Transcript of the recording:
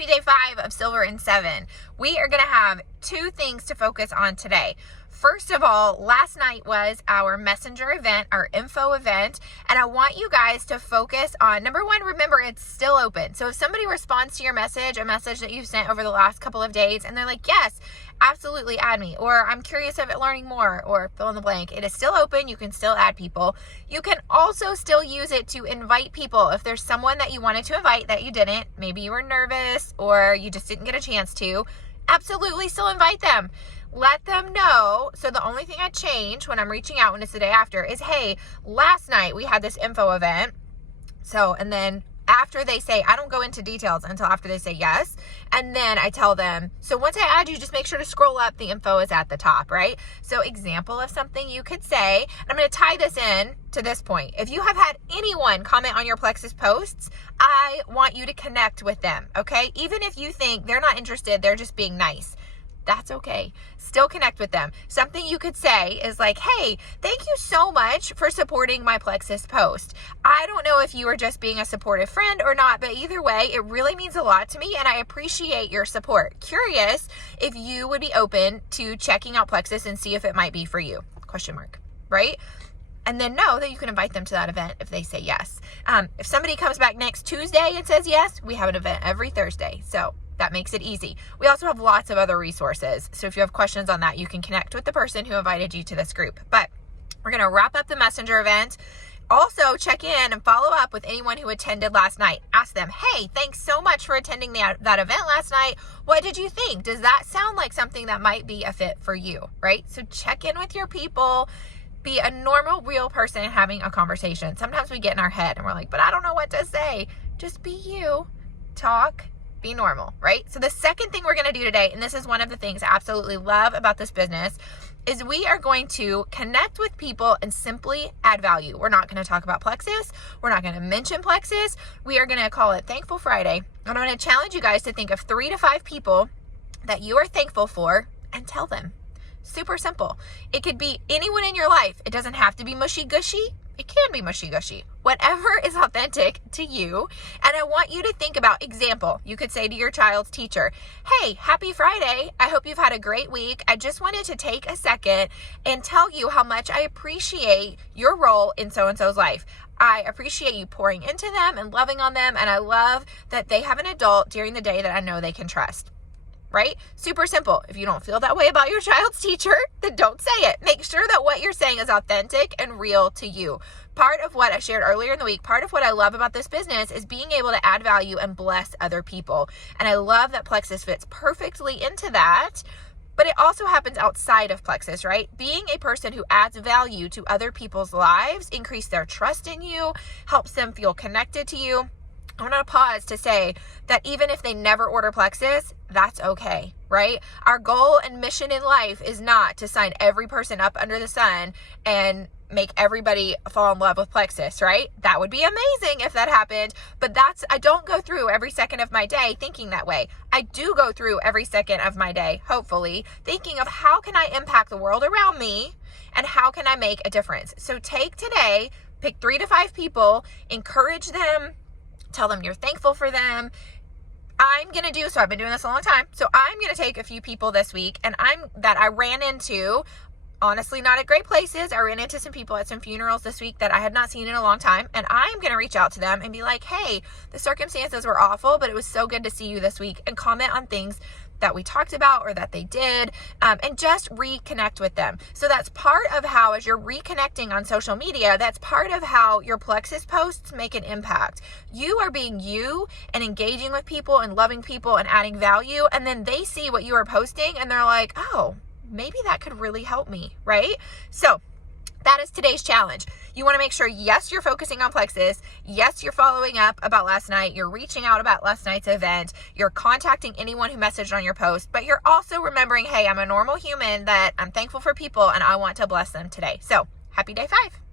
Happy day 5 of Silver in 7. We are going to have 2 things to focus on today. First of all, last night was our messenger event, our info event, and I want you guys to focus on, number 1, remember it's still open. So if somebody responds to your message, a message that you've sent over the last couple of days, and they're like, yes, absolutely add me, or I'm curious about learning more, or fill in the blank, it is still open. You can still add people. You can also still use it to invite people. If there's someone that you wanted to invite that you didn't, maybe you were nervous or you just didn't get a chance to, absolutely still invite them. Let them know. So the only thing I change when I'm reaching out when it's the day after is, hey, last night we had this info event. So, and then after they say, I don't go into details until after they say yes. And then I tell them, so once I add you, just make sure to scroll up. The info is at the top, right? So example of something you could say, and I'm going to tie this in to this point. If you have had anyone comment on your Plexus posts, I want you to connect with them, okay? Even if you think they're not interested, they're just being nice. That's okay. Still connect with them. Something you could say is like, hey, thank you so much for supporting my Plexus post. I don't know if you are just being a supportive friend or not, but either way, it really means a lot to me and I appreciate your support. Curious if you would be open to checking out Plexus and see if it might be for you, ? Right? And then know that you can invite them to that event if they say yes. If somebody comes back next Tuesday and says yes, we have an event every Thursday. So that makes it easy. We also have lots of other resources. So if you have questions on that, you can connect with the person who invited you to this group. But we're going to wrap up the messenger event. Also, check in and follow up with anyone who attended last night. Ask them, hey, thanks so much for attending that event last night. What did you think? Does that sound like something that might be a fit for you, right? So check in with your people. Be a normal, real person having a conversation. Sometimes we get in our head and we're like, but I don't know what to say. Just be you. Talk. Be normal, right? So the second thing we're going to do today, and this is one of the things I absolutely love about this business, is we are going to connect with people and simply add value. We're not going to talk about Plexus. We're not going to mention Plexus. We are going to call it Thankful Friday. And I'm going to challenge you guys to think of 3 to 5 people that you are thankful for and tell them. Super simple. It could be anyone in your life. It doesn't have to be mushy-gushy. It can be mushy-gushy. Whatever is authentic to you. And I want you to think about, example, you could say to your child's teacher, hey, happy Friday. I hope you've had a great week. I just wanted to take a second and tell you how much I appreciate your role in so-and-so's life. I appreciate you pouring into them and loving on them. And I love that they have an adult during the day that I know they can trust. Right? Super simple. If you don't feel that way about your child's teacher, then don't say it. Make sure that what you're saying is authentic and real to you. Part of what I shared earlier in the week, part of what I love about this business is being able to add value and bless other people. And I love that Plexus fits perfectly into that. But it also happens outside of Plexus, right? Being a person who adds value to other people's lives, increase their trust in you, helps them feel connected to you. I want to pause to say that even if they never order Plexus, that's okay, right? Our goal and mission in life is not to sign every person up under the sun and make everybody fall in love with Plexus, right? That would be amazing if that happened, but I don't go through every second of my day thinking that way. I do go through every second of my day, hopefully, thinking of how can I impact the world around me and how can I make a difference? So take today, pick 3 to 5 people, encourage them, tell them you're thankful for them. I've been doing this a long time. So I'm going to take a few people this week that I ran into, honestly, not at great places. I ran into some people at some funerals this week that I had not seen in a long time. And I'm going to reach out to them and be like, hey, the circumstances were awful, but it was so good to see you this week, and comment on things that we talked about or that they did, and just reconnect with them. So that's part of how, as you're reconnecting on social media, that's part of how your Plexus posts make an impact. You are being you and engaging with people and loving people and adding value, and then they see what you are posting and they're like, oh, maybe that could really help me, right? So that is today's challenge. You want to make sure, yes, you're focusing on Plexus. Yes, you're following up about last night. You're reaching out about last night's event. You're contacting anyone who messaged on your post, but you're also remembering, hey, I'm a normal human, that I'm thankful for people and I want to bless them today. So happy day 5.